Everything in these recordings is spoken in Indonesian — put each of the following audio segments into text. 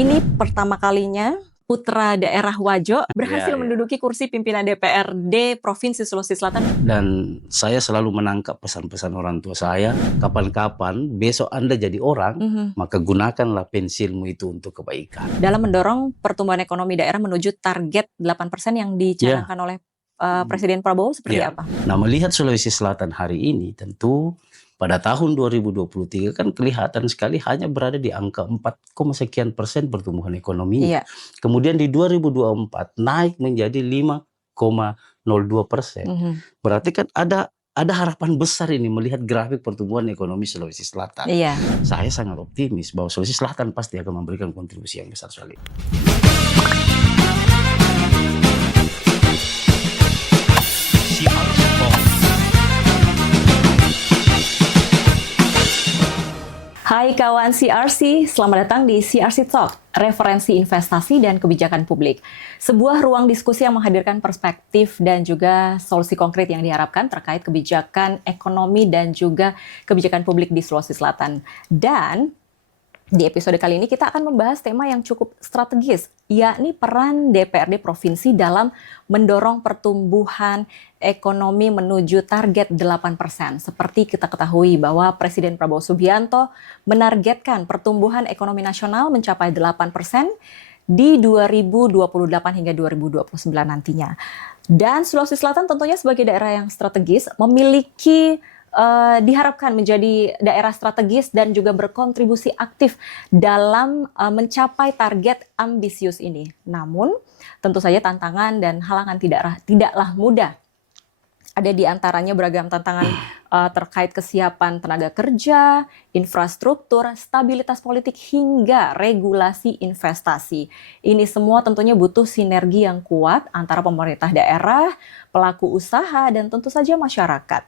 Ini pertama kalinya putra daerah Wajo berhasil menduduki kursi pimpinan DPRD Provinsi Sulawesi Selatan. Dan saya selalu menangkap pesan-pesan orang tua saya, kapan-kapan besok Anda jadi orang, maka gunakanlah pensilmu itu untuk kebaikan. Dalam mendorong pertumbuhan ekonomi daerah menuju target 8% yang dicanangkan oleh Presiden Prabowo seperti apa? Nah, melihat Sulawesi Selatan hari ini tentu pada tahun 2023 kan kelihatan sekali hanya berada di angka 4, sekian% pertumbuhan ekonomi. Kemudian di 2024 naik menjadi 5,02%. Berarti kan ada harapan besar ini melihat grafik pertumbuhan ekonomi Sulawesi Selatan. Saya sangat optimis bahwa Sulawesi Selatan pasti akan memberikan kontribusi yang besar sekali. Hai kawan CRC, selamat datang di CRC Talk, referensi investasi dan kebijakan publik. Sebuah ruang diskusi yang menghadirkan perspektif dan juga solusi konkret yang diharapkan terkait kebijakan ekonomi dan juga kebijakan publik di Sulawesi Selatan. Dan di episode kali ini kita akan membahas tema yang cukup strategis, yakni peran DPRD Provinsi dalam mendorong pertumbuhan ekonomi menuju target 8%. Seperti kita ketahui bahwa Presiden Prabowo Subianto menargetkan pertumbuhan ekonomi nasional mencapai 8% di 2028 hingga 2029 nantinya. Dan Sulawesi Selatan tentunya sebagai daerah yang strategis memiliki diharapkan menjadi daerah strategis dan juga berkontribusi aktif dalam mencapai target ambisius ini. Namun, tentu saja tantangan dan halangan tidaklah mudah. Ada di antaranya beragam tantangan terkait kesiapan tenaga kerja, infrastruktur, stabilitas politik, hingga regulasi investasi. Ini semua tentunya butuh sinergi yang kuat antara pemerintah daerah, pelaku usaha, dan tentu saja masyarakat.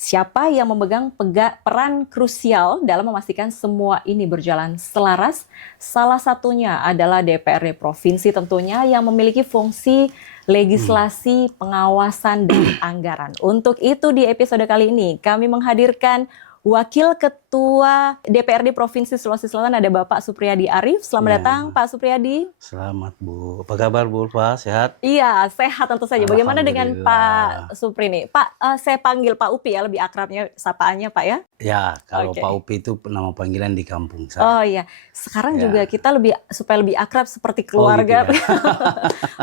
Siapa yang memegang peran krusial dalam memastikan semua ini berjalan selaras? Salah satunya adalah DPRD Provinsi tentunya yang memiliki fungsi legislasi, pengawasan, dan anggaran. Untuk itu di episode kali ini kami menghadirkan Wakil Ketua DPRD Provinsi Sulawesi Selatan, ada Bapak Supriyadi Arif. Selamat datang Pak Supriyadi. Selamat Bu. Apa kabar Bu Ulfa? Sehat? Iya, sehat tentu saja. Bagaimana dengan Pak Supri nih? Pak, saya panggil Pak Upi ya, lebih akrabnya sapaannya Pak ya? Ya, kalau Pak Upi itu nama panggilan di kampung saya. Oh iya, sekarang juga kita supaya lebih akrab seperti keluarga. Gitu ya.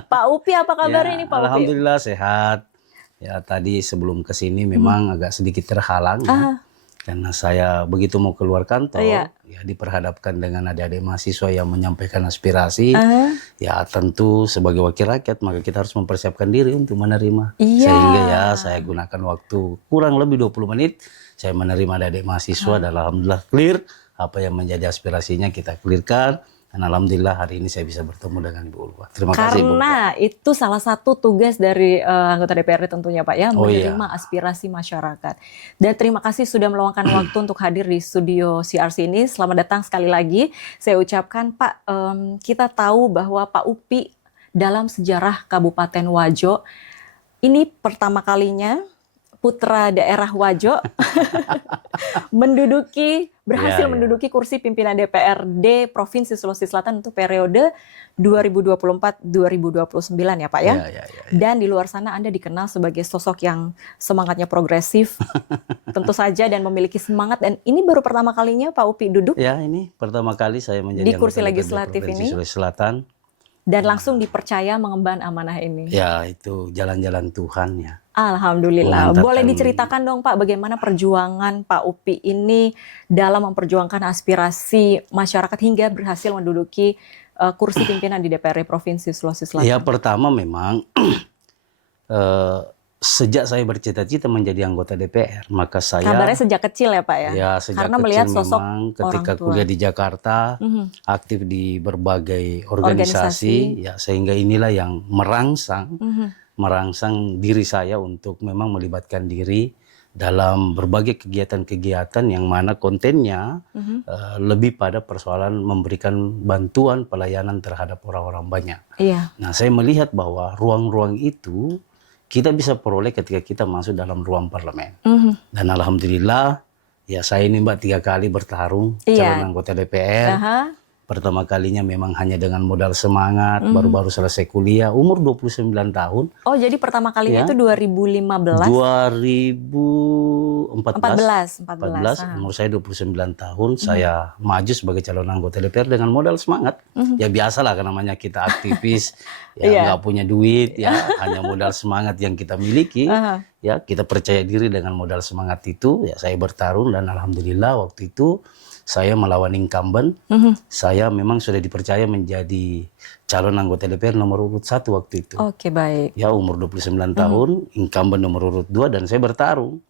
Pak Upi, apa kabarnya nih Pak Upi? Alhamdulillah sehat. Ya, tadi sebelum kesini memang agak sedikit terhalang ya. Karena saya begitu mau keluar kantor, ya diperhadapkan dengan adik-adik mahasiswa yang menyampaikan aspirasi. Ya tentu sebagai wakil rakyat maka kita harus mempersiapkan diri untuk menerima. Sehingga ya saya gunakan waktu kurang lebih 20 menit. Saya menerima adik-adik mahasiswa dan alhamdulillah clear apa yang menjadi aspirasinya kita clearkan. Dan alhamdulillah hari ini saya bisa bertemu dengan Ibu Ulfa. Terima kasih Bu. Karena itu salah satu tugas dari anggota DPRD tentunya Pak ya, menerima aspirasi masyarakat. Dan terima kasih sudah meluangkan waktu untuk hadir di studio CRC ini. Selamat datang sekali lagi. Saya ucapkan Pak, kita tahu bahwa Pak Upi dalam sejarah Kabupaten Wajo ini pertama kalinya putra daerah Wajo berhasil menduduki kursi pimpinan DPRD Provinsi Sulawesi Selatan untuk periode 2024-2029 ya Pak ya. Dan di luar sana Anda dikenal sebagai sosok yang semangatnya progresif tentu saja dan memiliki semangat, dan ini baru pertama kalinya Pak Upi duduk. Ya, ini pertama kali saya menjadi di kursi legislatif ini Sulawesi Selatan. Dan langsung dipercaya mengemban amanah ini. Ya, itu jalan-jalan Tuhan ya. Alhamdulillah. Boleh diceritakan dong Pak, bagaimana perjuangan Pak Upi ini dalam memperjuangkan aspirasi masyarakat hingga berhasil menduduki kursi pimpinan di DPRD Provinsi Sulawesi Selatan? Ya, pertama memang sejak saya bercita-cita menjadi anggota DPR, maka saya... Kabarnya sejak kecil ya Pak ya? Ya, sejak karena kecil melihat sosok memang ketika kuliah di Jakarta, aktif di berbagai organisasi, ya sehingga inilah yang merangsang diri saya untuk memang melibatkan diri dalam berbagai kegiatan-kegiatan yang mana kontennya lebih pada persoalan memberikan bantuan pelayanan terhadap orang-orang banyak. Nah, saya melihat bahwa ruang-ruang itu kita bisa peroleh ketika kita masuk dalam ruang parlemen. Dan alhamdulillah, ya saya ini Mbak 3 kali bertarung calon anggota DPR. Pertama kalinya memang hanya dengan modal semangat, baru-baru selesai kuliah, umur 29 tahun. Oh, jadi pertama kalinya Ya. itu 2015? 2014. 14. Umur saya 29 tahun, saya maju sebagai calon anggota DPR dengan modal semangat. Ya biasalah, karena namanya kita aktivis, ya nggak punya duit, ya hanya modal semangat yang kita miliki. Ya, kita percaya diri dengan modal semangat itu, ya saya bertarung dan alhamdulillah waktu itu saya melawan incumbent. Saya memang sudah dipercaya menjadi calon anggota DPR nomor urut 1 waktu itu. Oke, baik. Ya, umur 29 tahun, incumbent nomor urut 2 dan saya bertarung.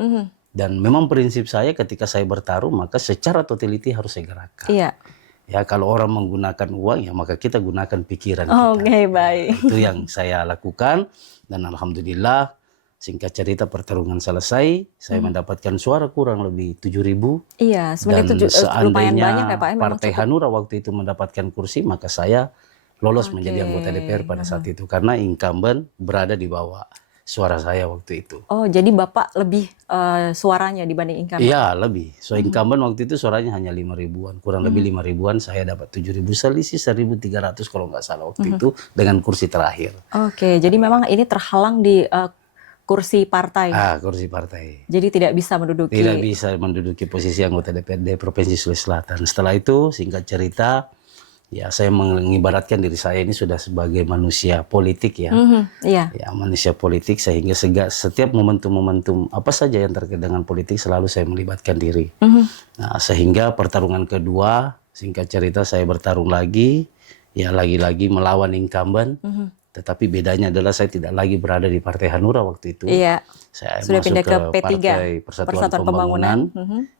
Dan memang prinsip saya ketika saya bertarung maka secara totality harus saya gerakkan. Iya. Ya, kalau orang menggunakan uang ya maka kita gunakan pikiran kita. Oke, baik. Itu yang saya lakukan dan alhamdulillah singkat cerita pertarungan selesai, saya mendapatkan suara kurang lebih 7.000. Iya, sebenarnya Dan itu lumayan seandainya banyak ya Pak. Partai Hanura waktu itu mendapatkan kursi, maka saya lolos menjadi anggota DPR pada saat itu. Karena incumbent berada di bawah suara saya waktu itu. Oh, jadi Bapak lebih suaranya dibanding incumbent? Iya, lebih. So incumbent waktu itu suaranya hanya 5 ribuan. Kurang lebih 5 ribuan, saya dapat 7.000. Selisih 1.300 kalau nggak salah waktu itu dengan kursi terakhir. Oke, jadi memang ini terhalang di kursi partai. Kursi partai. Jadi tidak bisa menduduki. Tidak bisa menduduki posisi anggota DPRD Provinsi Sulawesi Selatan. Setelah itu, singkat cerita, ya saya mengibaratkan diri saya ini sudah sebagai manusia politik ya. Iya. Ya, manusia politik sehingga setiap momentum-momentum apa saja yang terkait dengan politik selalu saya melibatkan diri. Nah, sehingga pertarungan kedua, singkat cerita saya bertarung lagi, ya lagi-lagi melawan incumbent. Tetapi bedanya adalah saya tidak lagi berada di Partai Hanura waktu itu. Iya. Saya sudah masuk pindah ke P3, Partai Persatuan Pembangunan.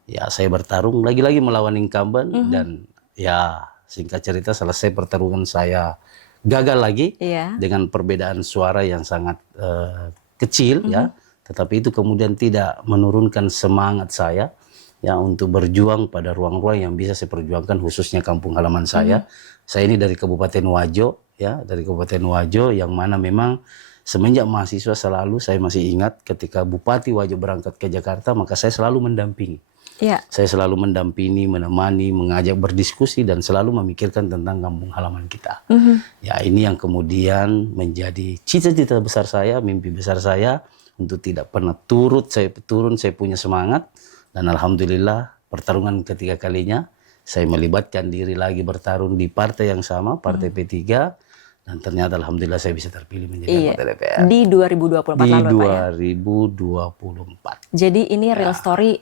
Ya, saya bertarung lagi-lagi melawan incumbent dan ya singkat cerita selesai pertarungan saya gagal lagi dengan perbedaan suara yang sangat kecil ya. Tetapi itu kemudian tidak menurunkan semangat saya ya untuk berjuang pada ruang-ruang yang bisa saya perjuangkan khususnya kampung halaman saya. Saya ini dari Kabupaten Wajo. Ya, dari Kabupaten Wajo yang mana memang semenjak mahasiswa selalu saya masih ingat ketika Bupati Wajo berangkat ke Jakarta maka saya selalu mendampingi. Iya. Saya selalu mendampingi, menemani, mengajak berdiskusi dan selalu memikirkan tentang kampung halaman kita. Ya, ini yang kemudian menjadi cita-cita besar saya, mimpi besar saya untuk tidak pernah saya punya semangat dan alhamdulillah pertarungan ketiga kalinya saya melibatkan diri lagi bertarung di partai yang sama, Partai P3. Dan ternyata alhamdulillah saya bisa terpilih menjadi anggota DPR. Di 2024 lalu Pak ya? 2024. Jadi ini real story,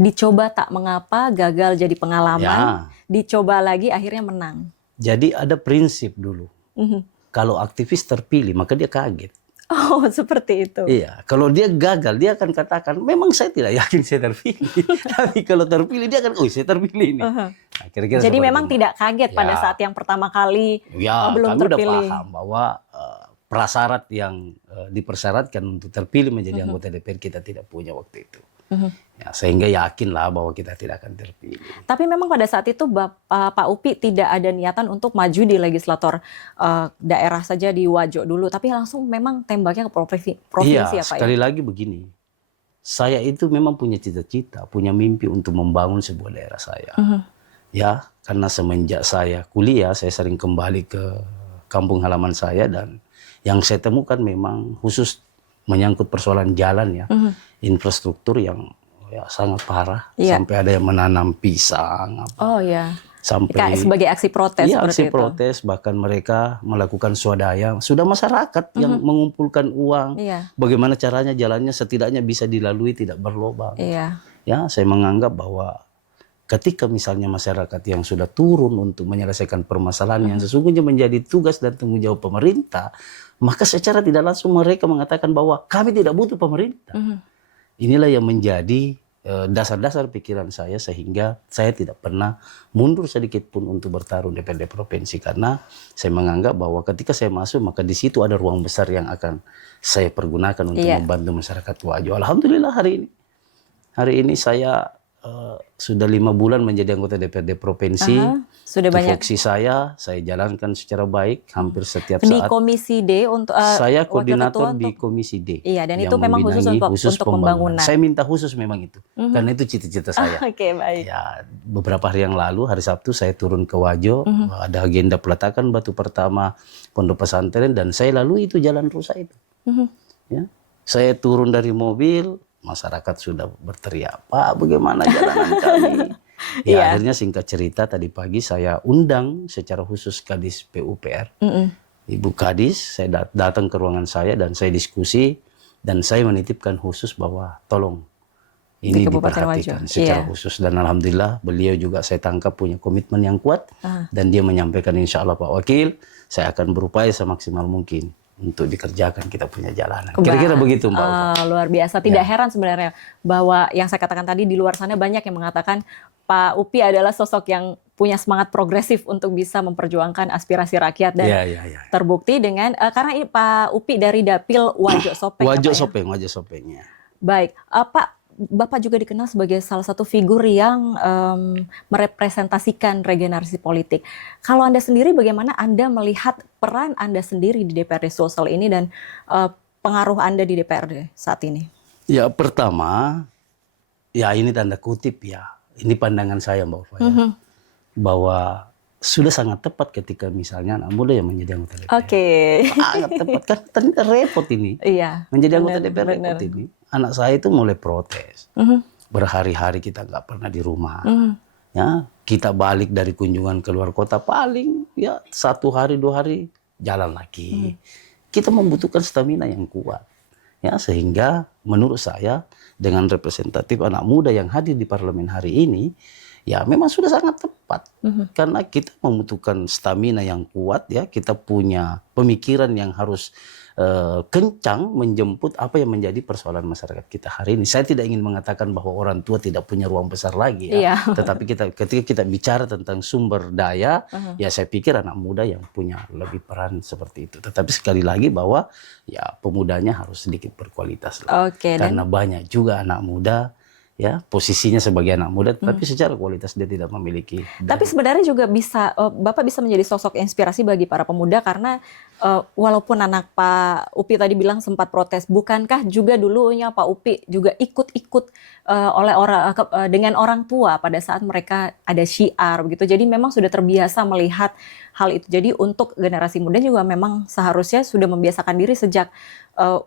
dicoba tak mengapa, gagal jadi pengalaman, dicoba lagi akhirnya menang. Jadi ada prinsip dulu. Kalau aktivis terpilih maka dia kaget. Oh, seperti itu. Iya, kalau dia gagal dia akan katakan memang saya tidak yakin saya terpilih. Tapi kalau terpilih dia akan, oh saya terpilih ini. Nah, kira-kira jadi memang itu. tidak kaget pada saat yang pertama kali belum kami terpilih. Udah paham bahwa prasyarat yang dipersyaratkan untuk terpilih menjadi anggota DPR kita tidak punya waktu itu. Ya, sehingga yakinlah bahwa kita tidak akan terpilih. Tapi memang pada saat itu Pak Upi tidak ada niatan untuk maju di legislator daerah saja di Wajo dulu, tapi langsung memang tembaknya ke provinsi Iya, ya Pak sekali ya? lagi begini. Saya itu memang punya cita-cita, punya mimpi untuk membangun sebuah daerah saya. Ya, karena semenjak saya kuliah, saya sering kembali ke kampung halaman saya dan yang saya temukan memang khusus menyangkut persoalan jalan ya, infrastruktur yang ya sangat parah, sampai ada yang menanam pisang. Oh ya. Sampai sebagai aksi protes. Iya, aksi protes, bahkan mereka melakukan swadaya. Sudah masyarakat yang mengumpulkan uang. Bagaimana caranya jalannya setidaknya bisa dilalui tidak berlubang. Ya, saya menganggap bahwa ketika misalnya masyarakat yang sudah turun untuk menyelesaikan permasalahan yang sesungguhnya menjadi tugas dan tanggung jawab pemerintah, maka secara tidak langsung mereka mengatakan bahwa kami tidak butuh pemerintah. Inilah yang menjadi dasar-dasar pikiran saya sehingga saya tidak pernah mundur sedikit pun untuk bertarung di DPRD provinsi karena saya menganggap bahwa ketika saya masuk maka di situ ada ruang besar yang akan saya pergunakan untuk membantu masyarakat Wajo. Alhamdulillah hari ini saya sudah 5 bulan menjadi anggota DPRD provinsi. Sudah banyak. Tupoksi saya jalankan secara baik hampir setiap Di saat. Komisi D untuk Saya wakil koordinator ketua di untuk, Komisi D. iya, dan yang itu memang khusus untuk pembangunan. Saya minta khusus memang itu, karena itu cita-cita saya. Oke, baik. Ya, beberapa hari yang lalu, hari Sabtu saya turun ke Wajo, ada agenda peletakan batu pertama pondok pesantren, dan saya lalui itu jalan rusak itu. Ya, saya turun dari mobil, masyarakat sudah berteriak, "Pak, bagaimana jalanan kami?" Ya, akhirnya singkat cerita tadi pagi saya undang secara khusus Kadis PUPR. Ibu Kadis, saya datang ke ruangan saya dan saya diskusi, dan saya menitipkan khusus bahwa tolong ini diperhatikan secara khusus, dan alhamdulillah beliau juga saya tangkap punya komitmen yang kuat, dan dia menyampaikan, insya Allah Pak Wakil, saya akan berupaya semaksimal mungkin untuk dikerjakan kita punya jalanan. Kira-kira begitu Mbak Ufa. Luar biasa. Tidak heran sebenarnya bahwa yang saya katakan tadi, di luar sana banyak yang mengatakan Pak Upi adalah sosok yang punya semangat progresif untuk bisa memperjuangkan aspirasi rakyat, dan terbukti dengan karena ini Pak Upi dari Dapil Wajo Sopeng. Wajo Sopengnya. Baik, Pak, Bapak juga dikenal sebagai salah satu figur yang merepresentasikan regenerasi politik. Kalau Anda sendiri, bagaimana Anda melihat peran Anda sendiri di DPRD Sulsel ini dan pengaruh Anda di DPRD saat ini? Ya, pertama, ya ini tanda kutip ya, ini pandangan saya Mbak Ufa ya, bahwa sudah sangat tepat ketika misalnya anak muda yang menjadi anggota DPR. Sangat tepat, kan ternyata repot ini. Menjadi anggota DPR repot ini. Anak saya itu mulai protes. Berhari-hari kita nggak pernah di rumah. Ya, kita balik dari kunjungan keluar kota paling ya 1 hari 2 hari jalan lagi. Kita membutuhkan stamina yang kuat. Ya, sehingga menurut saya dengan representatif anak muda yang hadir di parlemen hari ini, ya memang sudah sangat tepat. Karena kita membutuhkan stamina yang kuat, ya, kita punya pemikiran yang harus kencang menjemput apa yang menjadi persoalan masyarakat kita hari ini. Saya tidak ingin mengatakan bahwa orang tua tidak punya ruang besar lagi, ya. Tetapi ketika kita bicara tentang sumber daya, ya saya pikir anak muda yang punya lebih peran seperti itu. Tetapi sekali lagi bahwa ya pemudanya harus sedikit berkualitas, karena banyak juga anak muda, ya, posisinya sebagai anak muda, tapi secara kualitas dia tidak memiliki. Tapi sebenarnya juga bisa, Bapak bisa menjadi sosok inspirasi bagi para pemuda, karena walaupun anak Pak Upi tadi bilang sempat protes, bukankah juga dulunya Pak Upi juga ikut-ikut dengan orang tua pada saat mereka ada syiar begitu. Jadi memang sudah terbiasa melihat hal itu. Jadi untuk generasi muda juga memang seharusnya sudah membiasakan diri sejak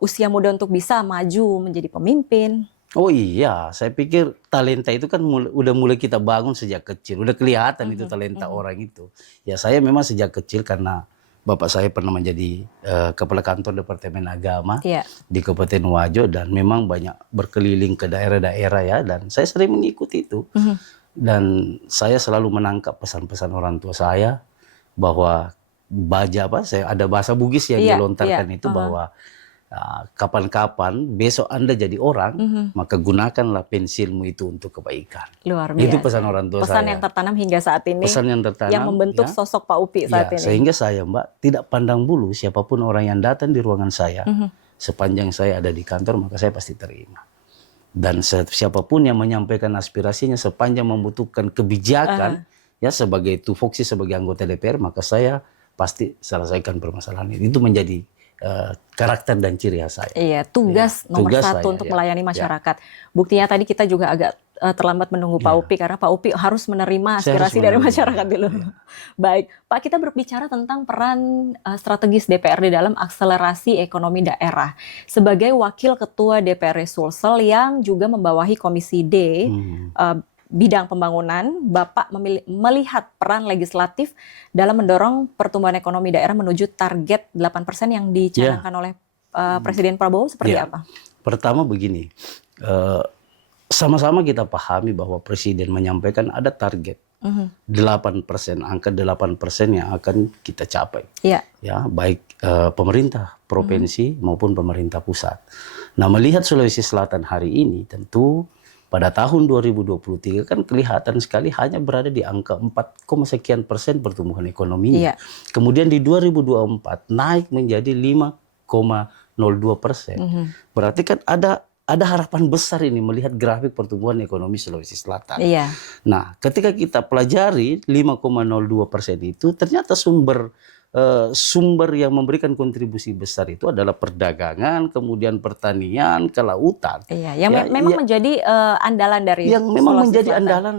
usia muda untuk bisa maju menjadi pemimpin. Oh iya, saya pikir talenta itu kan udah mulai kita bangun sejak kecil. Udah kelihatan itu talenta orang itu. Ya saya memang sejak kecil karena bapak saya pernah menjadi kepala kantor Departemen Agama di Kabupaten Wajo, dan memang banyak berkeliling ke daerah-daerah, ya, dan saya sering mengikuti itu. Dan saya selalu menangkap pesan-pesan orang tua saya bahwa saya ada bahasa Bugis yang dilontarkan itu bahwa kapan-kapan besok Anda jadi orang, maka gunakanlah pensilmu itu untuk kebaikan. Luar biasa. Itu pesan orang tua saya. Pesan yang tertanam hingga saat ini. Pesan yang tertanam. Yang membentuk sosok Pak Upi saat ini. Sehingga saya, Mbak, tidak pandang bulu siapapun orang yang datang di ruangan saya, sepanjang saya ada di kantor, maka saya pasti terima. Dan siapapun yang menyampaikan aspirasinya sepanjang membutuhkan kebijakan, ya, sebagai tupoksi sebagai anggota DPR, maka saya pasti selesaikan permasalahan ini. Itu menjadi karakter dan ciri khas saya. Iya, tugas nomor satu untuk melayani masyarakat. Buktinya tadi kita juga agak terlambat menunggu Pak Upi, karena Pak Upi harus menerima aspirasi dari masyarakat dulu. Baik, Pak, kita berbicara tentang peran strategis DPRD dalam akselerasi ekonomi daerah. Sebagai Wakil Ketua DPRD Sulsel yang juga membawahi Komisi D, bidang pembangunan, Bapak melihat peran legislatif dalam mendorong pertumbuhan ekonomi daerah menuju target 8% yang dicanangkan oleh Presiden Prabowo seperti apa? Pertama begini, sama-sama kita pahami bahwa Presiden menyampaikan ada target 8%, angka 8% yang akan kita capai. Ya, baik pemerintah provinsi maupun pemerintah pusat. Nah, melihat Sulawesi Selatan hari ini, tentu pada tahun 2023 kan kelihatan sekali hanya berada di angka 4,sekian persen pertumbuhan ekonominya. Kemudian di 2024 naik menjadi 5,02%. Berarti kan ada ada harapan besar ini melihat grafik pertumbuhan ekonomi Sulawesi Selatan. Iya. Nah, ketika kita pelajari 5,02% itu ternyata sumber yang memberikan kontribusi besar itu adalah perdagangan, kemudian pertanian, kelautan. Iya, yang memang menjadi andalan dari yang memang Sulawesi menjadi Selatan. andalan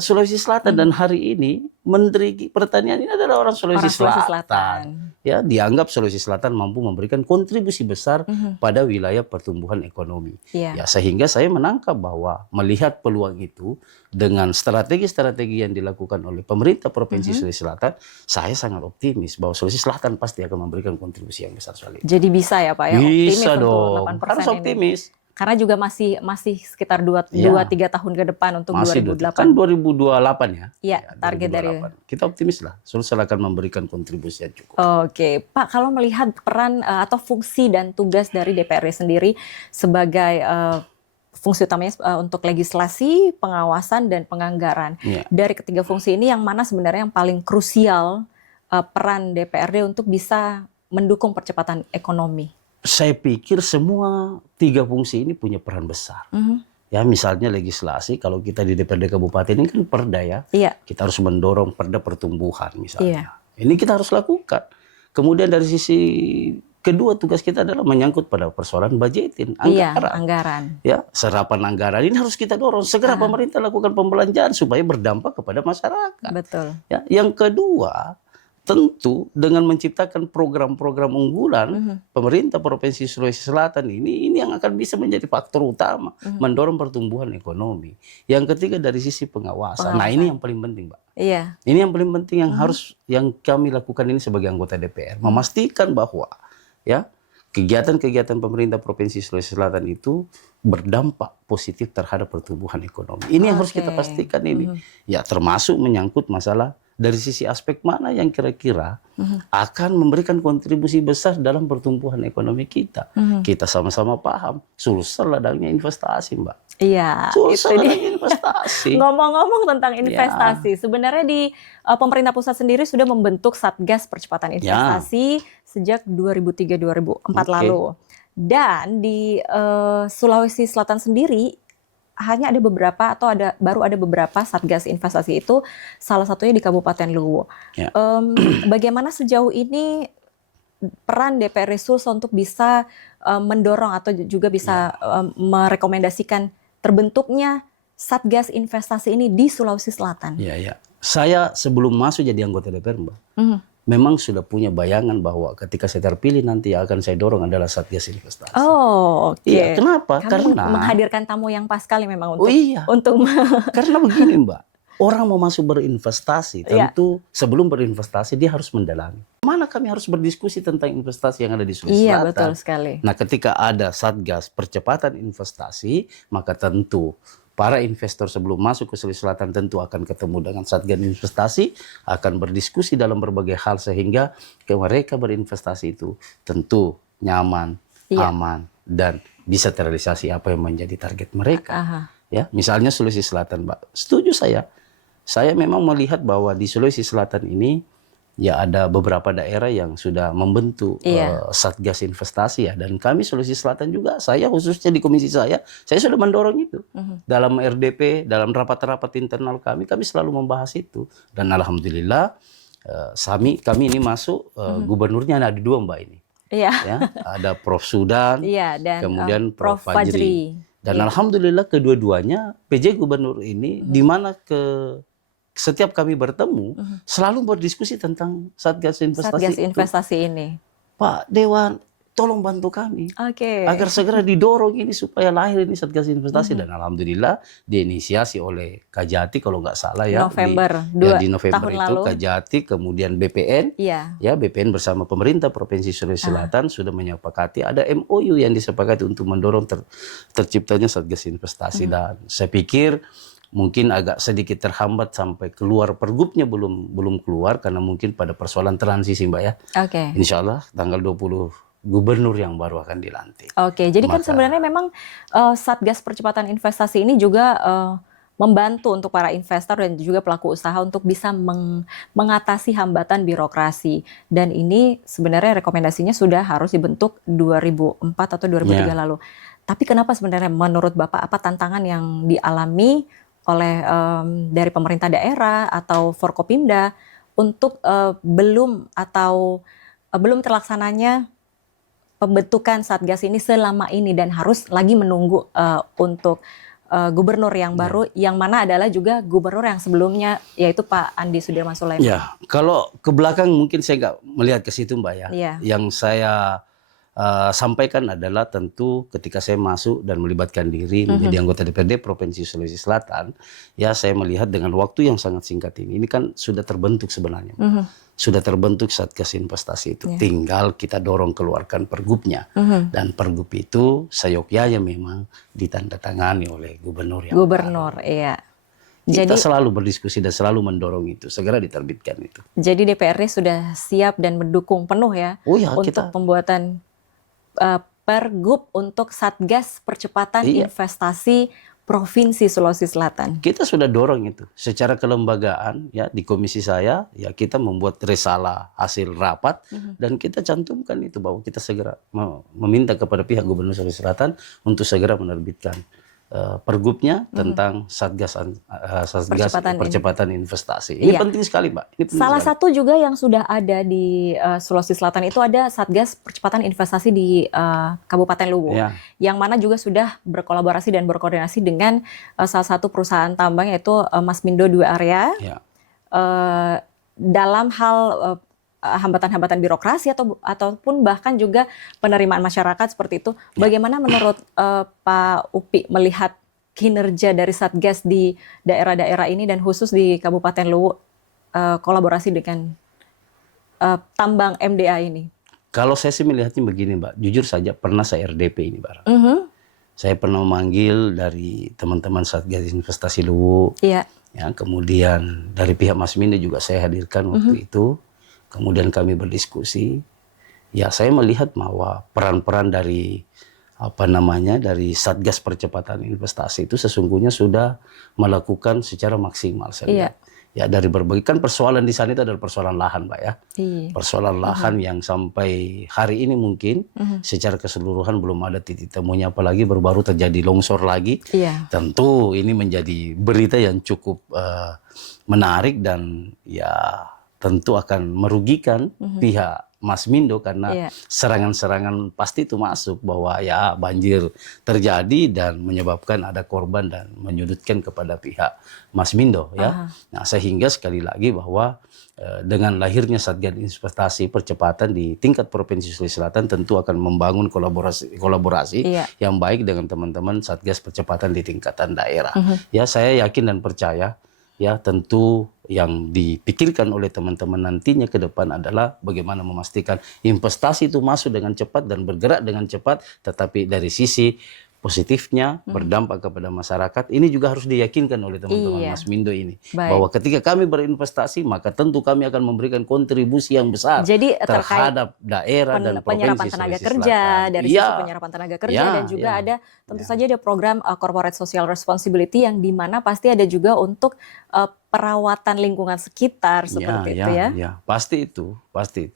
Sulawesi Selatan. Dan hari ini Menteri Pertanian ini adalah orang Sulawesi Selatan. Ya, dianggap Sulawesi Selatan mampu memberikan kontribusi besar pada wilayah pertumbuhan ekonomi. Ya, sehingga saya menangkap bahwa melihat peluang itu dengan strategi-strategi yang dilakukan oleh pemerintah Provinsi Sulawesi Selatan, saya sangat optimis bahwa Sulawesi Selatan pasti akan memberikan kontribusi yang besar soal itu. Jadi bisa ya Pak ya, bisa optimis dong, untuk 8% harus optimis. Karena juga masih sekitar 2-3 tahun ke depan untuk masih 2008. Kan 2028 ya. Iya, target 2028. Dari kita optimis lah, Sulsel akan memberikan kontribusi yang cukup. Oke, Pak, kalau melihat peran atau fungsi dan tugas dari DPRD sendiri sebagai fungsi utamanya untuk legislasi, pengawasan dan penganggaran. Dari ketiga fungsi ini yang mana sebenarnya yang paling krusial peran DPRD untuk bisa mendukung percepatan ekonomi? Saya pikir semua tiga fungsi ini punya peran besar. Ya, misalnya legislasi, kalau kita di DPRD Kabupaten ini kan perda ya. Kita harus mendorong perda pertumbuhan misalnya. Ini kita harus lakukan. Kemudian dari sisi kedua, tugas kita adalah menyangkut pada persoalan budgeting, anggaran. Ya, serapan anggaran ini harus kita dorong. Segera pemerintah lakukan pembelanjaan supaya berdampak kepada masyarakat. Betul. Ya, yang kedua, tentu dengan menciptakan program-program unggulan, pemerintah Provinsi Sulawesi Selatan ini yang akan bisa menjadi faktor utama mendorong pertumbuhan ekonomi. Yang ketiga dari sisi pengawasan. Nah, ini yang paling penting, Mbak. Iya. Ini yang paling penting yang kami lakukan ini sebagai anggota DPR, memastikan bahwa ya kegiatan-kegiatan pemerintah Provinsi Sulawesi Selatan itu berdampak positif terhadap pertumbuhan ekonomi. Ini yang harus kita pastikan ini. Ya, termasuk menyangkut masalah dari sisi aspek mana yang kira-kira akan memberikan kontribusi besar dalam pertumbuhan ekonomi kita. Kita sama-sama paham, Sulsel ladangnya investasi, Mbak. Iya, Sulsel ladangnya investasi. Ngomong-ngomong tentang investasi, sebenarnya di pemerintah pusat sendiri sudah membentuk Satgas Percepatan Investasi sejak 2003-2004 lalu. Dan di Sulawesi Selatan sendiri hanya ada beberapa atau baru ada beberapa satgas investasi itu, salah satunya di Kabupaten Luwu. Bagaimana sejauh ini peran DPRD Sulsel untuk bisa mendorong atau juga bisa merekomendasikan terbentuknya satgas investasi ini di Sulawesi Selatan? Iya. Saya sebelum masuk jadi anggota DPR, Mbak, memang sudah punya bayangan bahwa ketika saya terpilih nanti yang akan saya dorong adalah Satgas Investasi. Oh, oke. Iya, kenapa? Karena menghadirkan tamu yang pas sekali memang untuk Karena begini, Mbak. Orang mau masuk berinvestasi, tentu sebelum berinvestasi dia harus mendalami. Mana kami harus berdiskusi tentang investasi yang ada di Sulawesi Selatan. Iya, betul sekali. Nah, ketika ada Satgas Percepatan Investasi, maka tentu para investor sebelum masuk ke Sulawesi Selatan tentu akan ketemu dengan Satgas Investasi, akan berdiskusi dalam berbagai hal sehingga mereka berinvestasi itu tentu nyaman, aman, dan bisa terrealisasi apa yang menjadi target mereka. Ya, misalnya Sulawesi Selatan, Mbak. Setuju saya. Saya memang melihat bahwa di Sulawesi Selatan ini ya ada beberapa daerah yang sudah membentuk Satgas Investasi ya, dan kami Sulawesi Selatan juga, saya khususnya di komisi saya sudah mendorong itu. Dalam RDP, dalam rapat-rapat internal kami selalu membahas itu, dan alhamdulillah kami ini masuk gubernurnya ada dua, Mbak, ini. Ya, ada Prof Sudan, dan kemudian Prof Fajri. Dan alhamdulillah kedua-duanya PJ Gubernur ini di mana setiap kami bertemu selalu berdiskusi tentang Satgas Investasi ini. Pak Dewan, tolong bantu kami agar segera didorong ini supaya lahir ini Satgas Investasi. Dan alhamdulillah diinisiasi oleh Kajati kalau nggak salah ya, di November itu lalu. Kajati, kemudian BPN, BPN bersama pemerintah Provinsi Sulawesi Selatan sudah menyepakati ada MOU yang disepakati untuk mendorong terciptanya Satgas Investasi. Dan saya pikir mungkin agak sedikit terhambat sampai keluar pergubnya belum keluar karena mungkin pada persoalan transisi, Mbak ya. Insya Allah tanggal 20 gubernur yang baru akan dilantik. Jadi kan sebenarnya memang Satgas Percepatan Investasi ini juga membantu untuk para investor dan juga pelaku usaha untuk bisa mengatasi hambatan birokrasi. Dan ini sebenarnya rekomendasinya sudah harus dibentuk 2004 atau 2003 lalu. Tapi kenapa sebenarnya menurut Bapak apa tantangan yang dialami oleh dari pemerintah daerah atau Forkopimda untuk belum terlaksananya pembentukan Satgas ini selama ini dan harus lagi menunggu untuk gubernur yang baru, yang mana adalah juga gubernur yang sebelumnya yaitu Pak Andi Sudirman Sulaiman. Ya, kalau ke belakang mungkin saya nggak melihat ke situ Mbak ya. Iya. Yang saya sampaikan adalah tentu ketika saya masuk dan melibatkan diri menjadi anggota DPRD Provinsi Sulawesi Selatan, ya saya melihat dengan waktu yang sangat singkat ini kan sudah terbentuk sebenarnya. Sudah terbentuk Satgas Investasi itu. Tinggal kita dorong keluarkan pergubnya. Dan pergub itu seyogyanya memang ditandatangani oleh gubernur yang Gubernur, baru. iya. Kita selalu berdiskusi dan selalu mendorong itu, segera diterbitkan itu. Jadi DPRD sudah siap dan mendukung penuh ya, untuk pembuatan pergub untuk Satgas Percepatan Investasi Provinsi Sulawesi Selatan. Kita sudah dorong itu secara kelembagaan ya, di komisi saya ya kita membuat risalah hasil rapat dan kita cantumkan itu bahwa kita segera meminta kepada pihak Gubernur Sulawesi Selatan untuk segera menerbitkan pergubnya tentang Satgas Percepatan Investasi. Ini penting sekali, Mbak. Ini penting Salah sekali. satu juga yang sudah ada di Sulawesi Selatan itu ada Satgas Percepatan Investasi di Kabupaten Luwu, yang mana juga sudah berkolaborasi dan berkoordinasi dengan salah satu perusahaan tambang yaitu Masmindo Dua Area. Dalam hal hambatan-hambatan birokrasi ataupun bahkan juga penerimaan masyarakat seperti itu. Bagaimana menurut Pak Upi melihat kinerja dari Satgas di daerah-daerah ini dan khusus di Kabupaten Luwu kolaborasi dengan tambang MDA ini? Kalau saya sih melihatnya begini, Mbak. Jujur saja pernah saya RDP ini barang. Saya pernah memanggil dari teman-teman Satgas Investasi Luwu. Ya, kemudian dari pihak Masmindo juga saya hadirkan waktu itu. Kemudian kami berdiskusi, ya saya melihat bahwa peran-peran dari dari Satgas Percepatan Investasi itu sesungguhnya sudah melakukan secara maksimal. Saya lihat. Ya dari berbagai kan persoalan di sana itu adalah persoalan lahan, Pak ya. Persoalan lahan yang sampai hari ini mungkin secara keseluruhan belum ada titik temunya, apalagi baru-baru terjadi longsor lagi. Tentu ini menjadi berita yang cukup menarik dan ya tentu akan merugikan pihak Masmindo karena serangan-serangan pasti itu masuk bahwa ya banjir terjadi dan menyebabkan ada korban dan menyudutkan kepada pihak Masmindo ya. Nah, sehingga sekali lagi bahwa dengan lahirnya Satgas Investasi Percepatan di tingkat Provinsi Sulawesi Selatan tentu akan membangun kolaborasi yang baik dengan teman-teman Satgas Percepatan di tingkatan daerah. Ya, saya yakin dan percaya ya tentu yang dipikirkan oleh teman-teman nantinya ke depan adalah bagaimana memastikan investasi itu masuk dengan cepat dan bergerak dengan cepat, tetapi dari sisi positifnya berdampak kepada masyarakat. Ini juga harus diyakinkan oleh teman-teman Masmindo ini. Bahwa ketika kami berinvestasi, maka tentu kami akan memberikan kontribusi yang besar terhadap daerah dan provinsi penyerapan tenaga kerja, dari sisi penyerapan tenaga kerja dan juga ada tentu saja ada program corporate social responsibility yang dimana pasti ada juga untuk perawatan lingkungan sekitar seperti itu ya. Ya, pasti itu.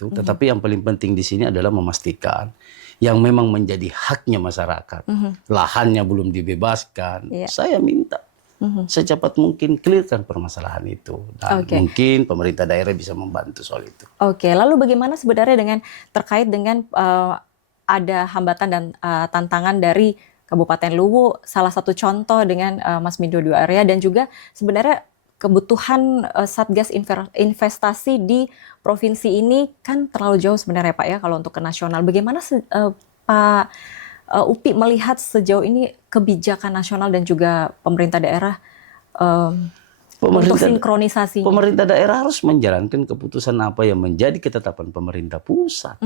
Tetapi yang paling penting di sini adalah memastikan yang memang menjadi haknya masyarakat, lahannya belum dibebaskan. Saya minta secepat mungkin clearkan permasalahan itu dan mungkin pemerintah daerah bisa membantu soal itu. Lalu bagaimana sebenarnya dengan terkait dengan ada hambatan dan tantangan dari Kabupaten Luwu, salah satu contoh dengan Masmindo Dua Area dan juga sebenarnya kebutuhan Satgas Investasi di provinsi ini kan terlalu jauh sebenarnya Pak ya kalau untuk ke nasional. Bagaimana Pak Upi melihat sejauh ini kebijakan nasional dan juga pemerintah daerah untuk sinkronisasinya? Pemerintah daerah harus menjalankan keputusan apa yang menjadi ketetapan pemerintah pusat.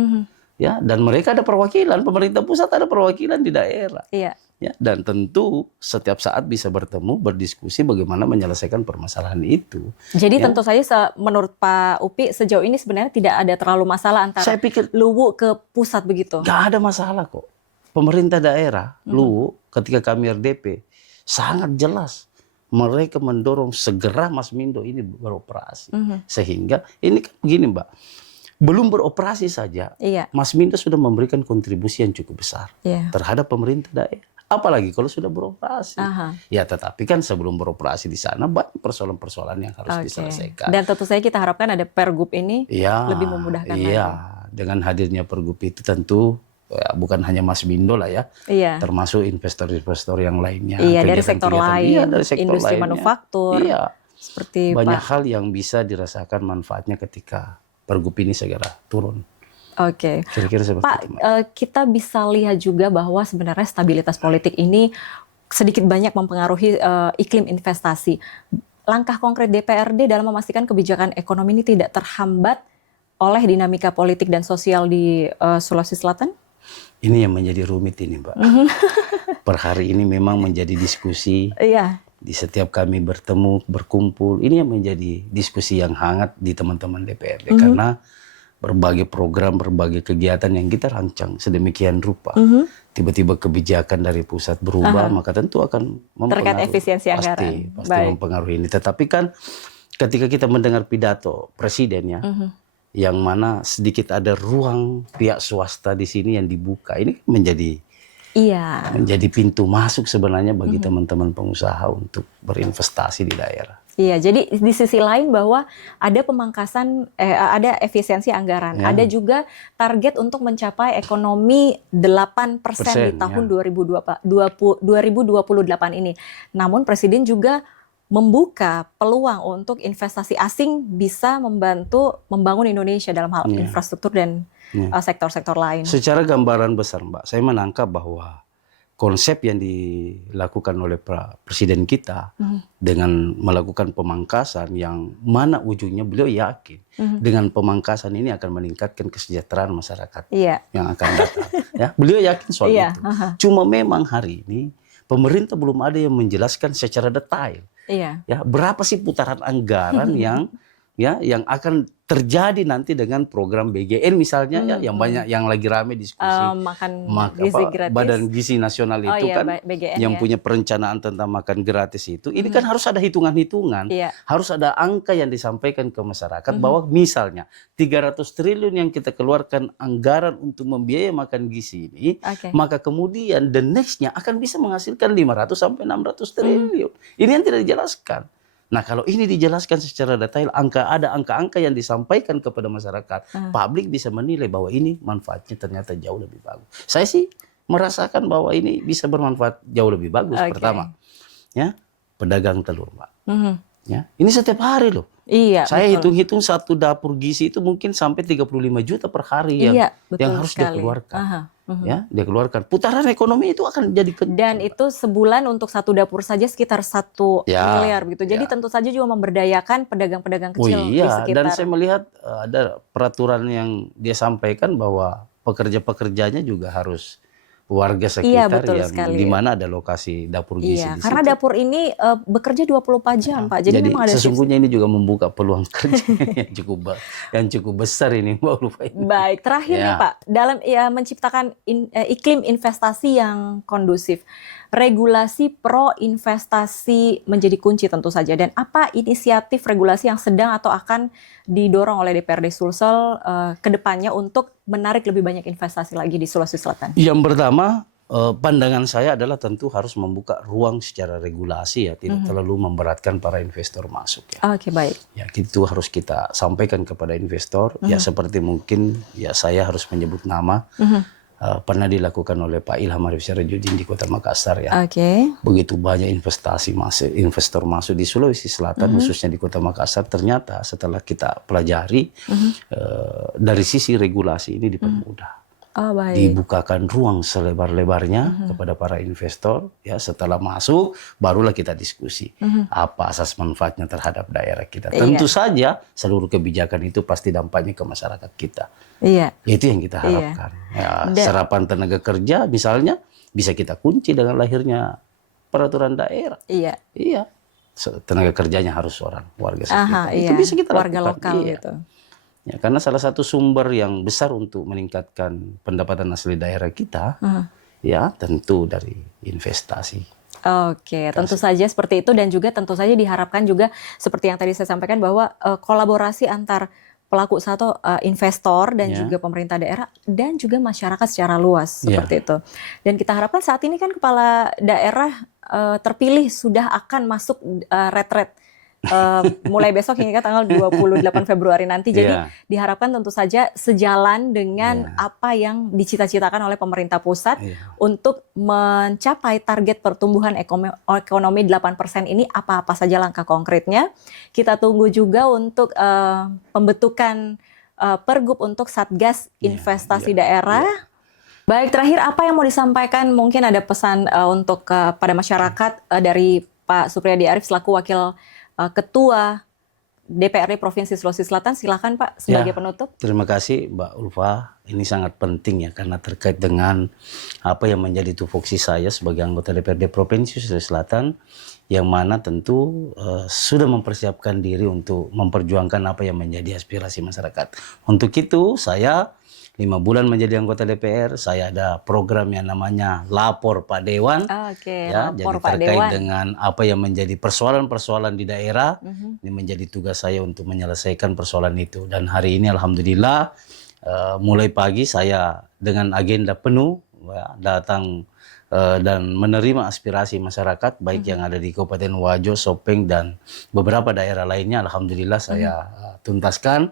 Ya, dan mereka ada perwakilan, pemerintah pusat ada perwakilan di daerah. Ya, dan tentu setiap saat bisa bertemu, berdiskusi bagaimana menyelesaikan permasalahan itu. Jadi tentu saja menurut Pak Upi sejauh ini sebenarnya tidak ada terlalu masalah antara Luwu ke pusat begitu? Nggak ada masalah kok. Pemerintah daerah Luwu ketika kami RDP sangat jelas. Mereka mendorong segera Masmindo ini beroperasi. Sehingga ini kan begini Mbak. Belum beroperasi saja, Masmindo sudah memberikan kontribusi yang cukup besar terhadap pemerintah daerah. apalagi kalau sudah beroperasi. Aha. Ya, tetapi kan sebelum beroperasi di sana banyak persoalan-persoalan yang harus diselesaikan. Dan tentu saja kita harapkan ada Pergub ini lebih memudahkan lagi. Dengan hadirnya Pergub itu tentu ya, bukan hanya Mas Bindo lah ya, termasuk investor-investor yang lainnya. Dari sektor lain, dari sektor industri lainnya. manufaktur. Seperti banyak hal yang bisa dirasakan manfaatnya ketika Pergub ini segera turun. Oke, Kira-kira seperti Pak, itu, kita bisa lihat juga bahwa sebenarnya stabilitas politik ini sedikit banyak mempengaruhi iklim investasi. Langkah konkret DPRD dalam memastikan kebijakan ekonomi ini tidak terhambat oleh dinamika politik dan sosial di Sulawesi Selatan? Ini yang menjadi rumit ini, Mbak. Per hari ini memang menjadi diskusi. Di setiap kami bertemu, berkumpul, ini yang menjadi diskusi yang hangat di teman-teman DPRD. Karena berbagai program, berbagai kegiatan yang kita rancang sedemikian rupa. Tiba-tiba kebijakan dari pusat berubah, maka tentu akan mempengaruhi. Terkait efisiensi anggaran. Pasti mempengaruhi ini. Tetapi kan ketika kita mendengar pidato presiden ya, yang mana sedikit ada ruang pihak swasta di sini yang dibuka, ini menjadi pintu masuk sebenarnya bagi teman-teman pengusaha untuk berinvestasi di daerah. Iya, jadi di sisi lain bahwa ada pemangkasan, ada efisiensi anggaran, ada juga target untuk mencapai ekonomi 8% di tahun 2028 ini. Namun Presiden juga membuka peluang untuk investasi asing bisa membantu membangun Indonesia dalam hal infrastruktur dan sektor-sektor lain. Secara gambaran besar, Mbak, saya menangkap bahwa konsep yang dilakukan oleh Presiden kita dengan melakukan pemangkasan yang mana ujungnya beliau yakin dengan pemangkasan ini akan meningkatkan kesejahteraan masyarakat yang akan datang. Ya, beliau yakin soal itu. Cuma memang hari ini pemerintah belum ada yang menjelaskan secara detail. Ya, berapa sih putaran anggaran yang akan terjadi nanti dengan program BGN misalnya yang banyak yang lagi rame diskusi gizi gratis. Badan Gizi Nasional itu BGN, yang punya perencanaan tentang makan gratis itu ini kan harus ada hitungan-hitungan, harus ada angka yang disampaikan ke masyarakat bahwa misalnya 300 triliun yang kita keluarkan anggaran untuk membiayai makan gizi ini, maka kemudian the next-nya akan bisa menghasilkan 500 sampai 600 triliun. Ini yang tidak dijelaskan. Nah, kalau ini dijelaskan secara detail, ada angka-angka yang disampaikan kepada masyarakat, publik bisa menilai bahwa ini manfaatnya ternyata jauh lebih bagus. Saya sih merasakan bahwa ini bisa bermanfaat jauh lebih bagus. Pertama, ya, pedagang telur, Pak. Ya, ini setiap hari loh. Saya hitung-hitung satu dapur gizi itu mungkin sampai 35 juta per hari yang harus dia keluarkan. Ya, dia keluarkan. Putaran ekonomi itu akan jadi dan itu sebulan untuk satu dapur saja sekitar 1 miliar gitu. Jadi tentu saja juga memberdayakan pedagang-pedagang kecil di sekitar. Dan saya melihat ada peraturan yang dia sampaikan bahwa pekerja-pekerjanya juga harus warga sekitar yang di mana ada lokasi dapur gizi di karena situ. Dapur ini bekerja 24 jam, Pak. Jadi memang ada sesungguhnya ini juga membuka peluang kerja yang cukup besar ini, Mbak Lupa. Baik, terakhir nih Pak, dalam menciptakan iklim investasi yang kondusif, regulasi pro investasi menjadi kunci tentu saja. Dan apa inisiatif regulasi yang sedang atau akan didorong oleh DPRD Sulsel ke depannya untuk menarik lebih banyak investasi lagi di Sulawesi Selatan? Yang pertama, pandangan saya adalah tentu harus membuka ruang secara regulasi ya, tidak terlalu memberatkan para investor masuk ya. Oke, baik. Ya, itu harus kita sampaikan kepada investor. Ya, seperti mungkin ya saya harus menyebut nama. Pernah dilakukan oleh Pak Ilham Arif Syarajudin di Kota Makassar ya. Begitu banyak investor masuk di Sulawesi Selatan, khususnya di Kota Makassar. Ternyata setelah kita pelajari dari sisi regulasi ini dipermudah. Dibukakan ruang selebar-lebarnya kepada para investor. Ya, setelah masuk barulah kita diskusi apa asas manfaatnya terhadap daerah kita. Tentu saja seluruh kebijakan itu pasti dampaknya ke masyarakat kita. Itu yang kita harapkan. Ya, serapan tenaga kerja misalnya bisa kita kunci dengan lahirnya peraturan daerah. Tenaga kerjanya harus orang warga sekitar. Itu bisa kita warga lakukan. Lokal gitu. Ya, karena salah satu sumber yang besar untuk meningkatkan pendapatan asli daerah kita, ya tentu dari investasi. Tentu saja seperti itu, dan juga tentu saja diharapkan juga seperti yang tadi saya sampaikan bahwa kolaborasi antar pelaku usaha atau investor dan Ya. juga pemerintah daerah dan juga masyarakat secara luas Ya. seperti itu. Dan kita harapkan saat ini kan kepala daerah terpilih sudah akan masuk retret mulai besok hingga tanggal 28 Februari nanti. Jadi Ya. diharapkan tentu saja sejalan dengan Ya. apa yang dicita-citakan oleh pemerintah pusat Ya. untuk mencapai target pertumbuhan ekonomi 8% ini, apa-apa saja langkah konkretnya. Kita tunggu juga untuk pembentukan pergub untuk Satgas Investasi Daerah. Baik, terakhir apa yang mau disampaikan? Mungkin ada pesan untuk pada masyarakat dari Pak Supriyadi Arif selaku Wakil Ketua DPRD Provinsi Sulawesi Selatan. Silakan Pak sebagai penutup. Terima kasih Mbak Ulfa. Ini sangat penting ya karena terkait dengan apa yang menjadi tupoksi saya sebagai anggota DPRD Provinsi Sulawesi Selatan, yang mana tentu sudah mempersiapkan diri untuk memperjuangkan apa yang menjadi aspirasi masyarakat. Untuk itu saya 5 bulan menjadi anggota DPR, saya ada program yang namanya Lapor Pak Dewan. Ya, jadi terkait dengan apa yang menjadi persoalan-persoalan di daerah, ini menjadi tugas saya untuk menyelesaikan persoalan itu. Dan hari ini alhamdulillah mulai pagi saya dengan agenda penuh ya, datang dan menerima aspirasi masyarakat baik yang ada di Kabupaten Wajo, Sopeng dan beberapa daerah lainnya. Alhamdulillah saya tuntaskan.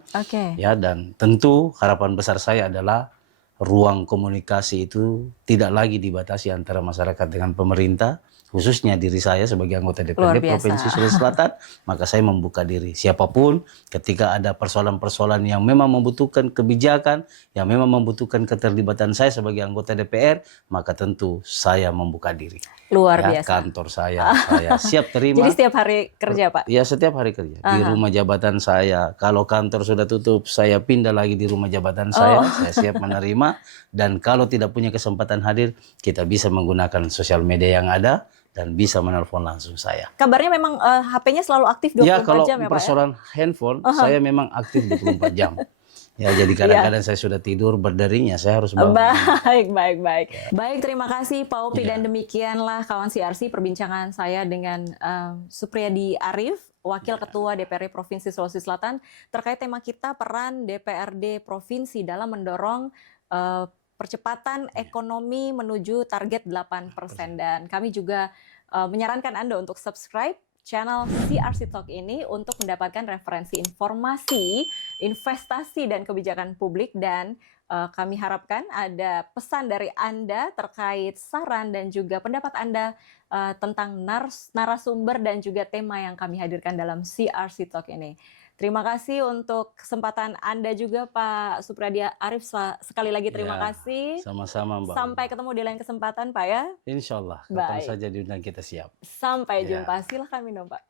Ya, dan tentu harapan besar saya adalah ruang komunikasi itu tidak lagi dibatasi antara masyarakat dengan pemerintah, khususnya diri saya sebagai anggota DPRD Provinsi Sulawesi Selatan, maka saya membuka diri. Siapapun ketika ada persoalan-persoalan yang memang membutuhkan kebijakan, yang memang membutuhkan keterlibatan saya sebagai anggota DPR, maka tentu saya membuka diri. Luar ya, biasa. Kantor saya siap terima. Jadi setiap hari kerja Pak? Ya, setiap hari kerja. Di rumah jabatan saya. Kalau kantor sudah tutup, saya pindah lagi di rumah jabatan saya. Saya siap menerima. Dan kalau tidak punya kesempatan hadir, kita bisa menggunakan sosial media yang ada dan bisa menelpon langsung saya. Kabarnya memang HP-nya selalu aktif 24 jam ya Pak. kalau persoalan handphone, saya memang aktif 24 jam. Ya, jadi kadang-kadang saya sudah tidur berdering ya saya harus bangun. Baik. Baik, terima kasih Pak Upi dan demikianlah kawan CRC perbincangan saya dengan Supriyadi Arif, Wakil Ketua DPRD Provinsi Sulawesi Selatan terkait tema kita peran DPRD Provinsi dalam mendorong percepatan ekonomi menuju target 8%. Dan kami juga menyarankan Anda untuk subscribe channel CRC Talk ini untuk mendapatkan referensi informasi, investasi dan kebijakan publik. Dan kami harapkan ada pesan dari Anda terkait saran dan juga pendapat Anda tentang narasumber dan juga tema yang kami hadirkan dalam CRC Talk ini. Terima kasih untuk kesempatan Anda juga Pak Supriyadi Arif. Sekali lagi terima kasih. Sama-sama Mbak. Sampai ketemu di lain kesempatan Pak ya. Insya Allah, kapan saja diundang kita siap. Sampai jumpa. Silakan minum Pak.